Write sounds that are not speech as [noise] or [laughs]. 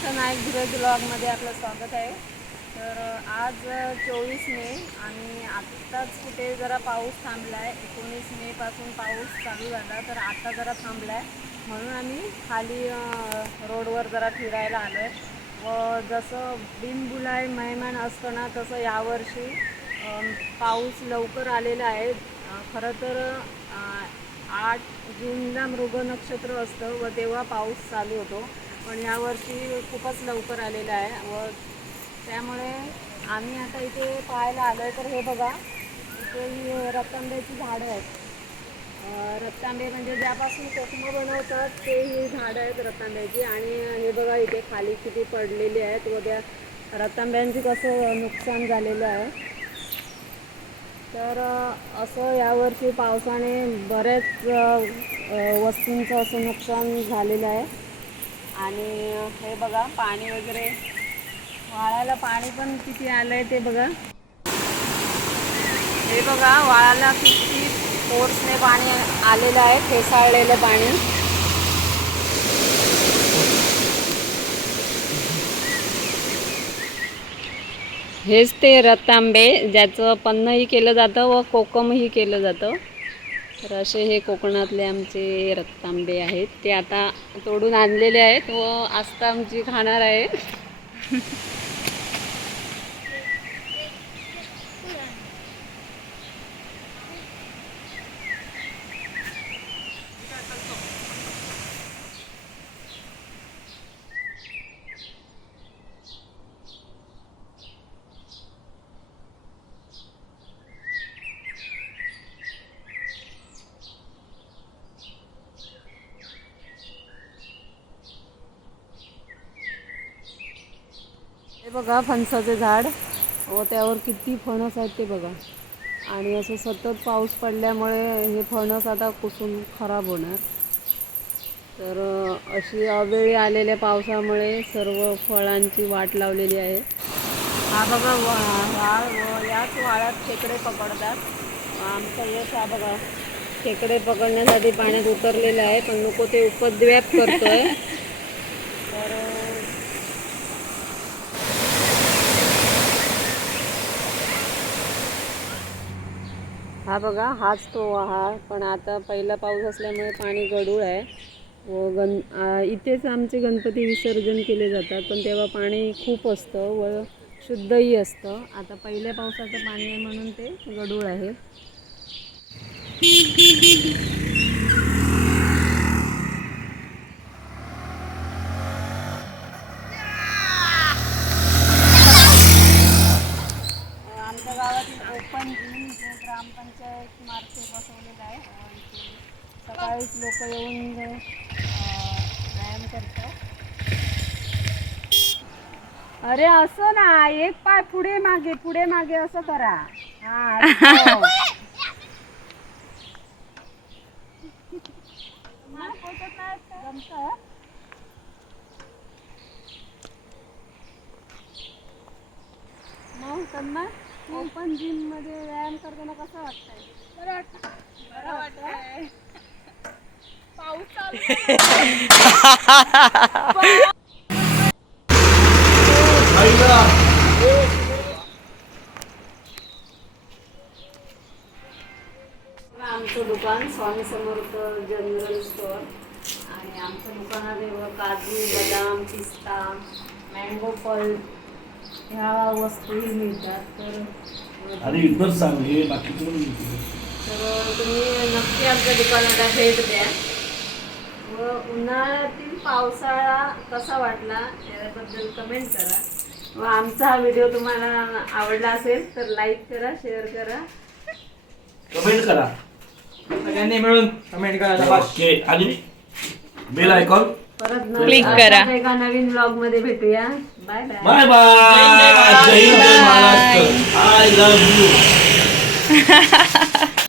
सूरज ब्लॉगमध्ये आपलं स्वागत आहे. तर आज चोवीस मे आणि आत्ताच कुठे जरा पाऊस थांबला आहे एकोणीस मेपासून पाऊस चालू झाला तर आत्ता जरा थांबला आहे म्हणून आम्ही खाली रोडवर जरा फिरायला आलो आहे व जसं बिनबुलाय मेहमान असतं ना तसं यावर्षी पाऊस लवकर आलेला आहे. खरं तर आठ जूनला मृग नक्षत्र असतं व तेव्हा पाऊस चालू होतो. पण यावर्षी खूपच लवकर आलेलं आहे व त्यामुळे आम्ही आता इथे पाहायला आलो आहे तर हे बघा इथे ही झाडं आहेत. अ, रतांबे म्हणजे ज्यापासून कोकमं बनवतात ते ही झाडं आहेत रतांब्याची आणि हे बघा इथे खाली किती पडलेली आहेत. व त्या रतांब्यांची कसं नुकसान झालेलं आहे. तर असं यावर्षी पावसाने बऱ्याच वस्तूंचं असं नुकसान झालेलं आहे. आणि हे बघा पाणी वगैरे. वाळाला पाणी पण किती आलं आहे ते बघा. हे बघा वाळाला किती फोर्सने पाणी आलेलं आहे फेसाळलेलं पाणी. हेच ते रतांबे ज्याचं पन्नही केलं जातं व कोकमही केलं जातं. तर असे हे कोकणातले आमचे रत्तांबे आहेत. ते आता तोडून आणलेले आहेत व आस्था आमची खाणार आहे. [laughs] हे बघा फणसाचे झाड. व त्यावर किती फणस आहेत ते बघा. आणि असं सतत पाऊस पडल्यामुळे हे फणस आता कुसून खराब होणार. तर अशी अवेळी आलेल्या पावसामुळे सर्व फळांची वाट लावलेली आहे. हा बघा वा- वाळ व याच वाळात खेकडे पकडतात. आमचा यश हा बघा खेकडे पकडण्यासाठी पाण्यात उतरलेला आहे पण नको ते उपद्व्याप करतोय तर अ, हा बघा हाच तो हा पण आता पहिला पाऊस असल्यामुळे पाणी गढूळ आहे. व गण इथेच आमचे गणपती विसर्जन केले जातात. पण तेव्हा पाणी खूप असतं व शुद्धही असतं. आता पहिल्या पावसाचं पाणी आहे म्हणून ते गढूळ आहे अ, आमच्या गावातील ओपन जिम जे ग्रामपंचायत बसवलेला आहे. अ, सकाळीच लोक येऊन व्यायाम करतात. अरे असं ना एक पाय पुढे मागे पुढे मागे असं करा. हा असं. मग त्यांना ओपन जिममध्ये व्यायाम करताना कसं वाटतंय? बरं वाटतं बरं वाटतंय पाऊस आमचं दुकान स्वामी समर्थ जनरल स्टोअर आणि आमच्या दुकानात काजू बदाम पिस्ता मँगो फल ह्या वस्तूही मिळतात तर अ, अरे इथंच सांग हे बाकीचं पण विचार. तर तुम्ही नक्की आमच्या दुकानाला भेट द्या. व उन्हाळ्यातील पावसाळा कसा वाटला त्याबद्दल कमेंट करा. व आमचा हा व्हिडिओ तुम्हाला आवडला असेल तर लाईक करा शेअर करा. कमेंट करा. सगळ्यांनी मिळून कमेंट करायला ओके आणि बेल आयकॉन परत Click करा. एका नवीन ब्लॉगमध्ये भेटूया. Bye bye. Bye bye. Jai Hind I love you. [laughs]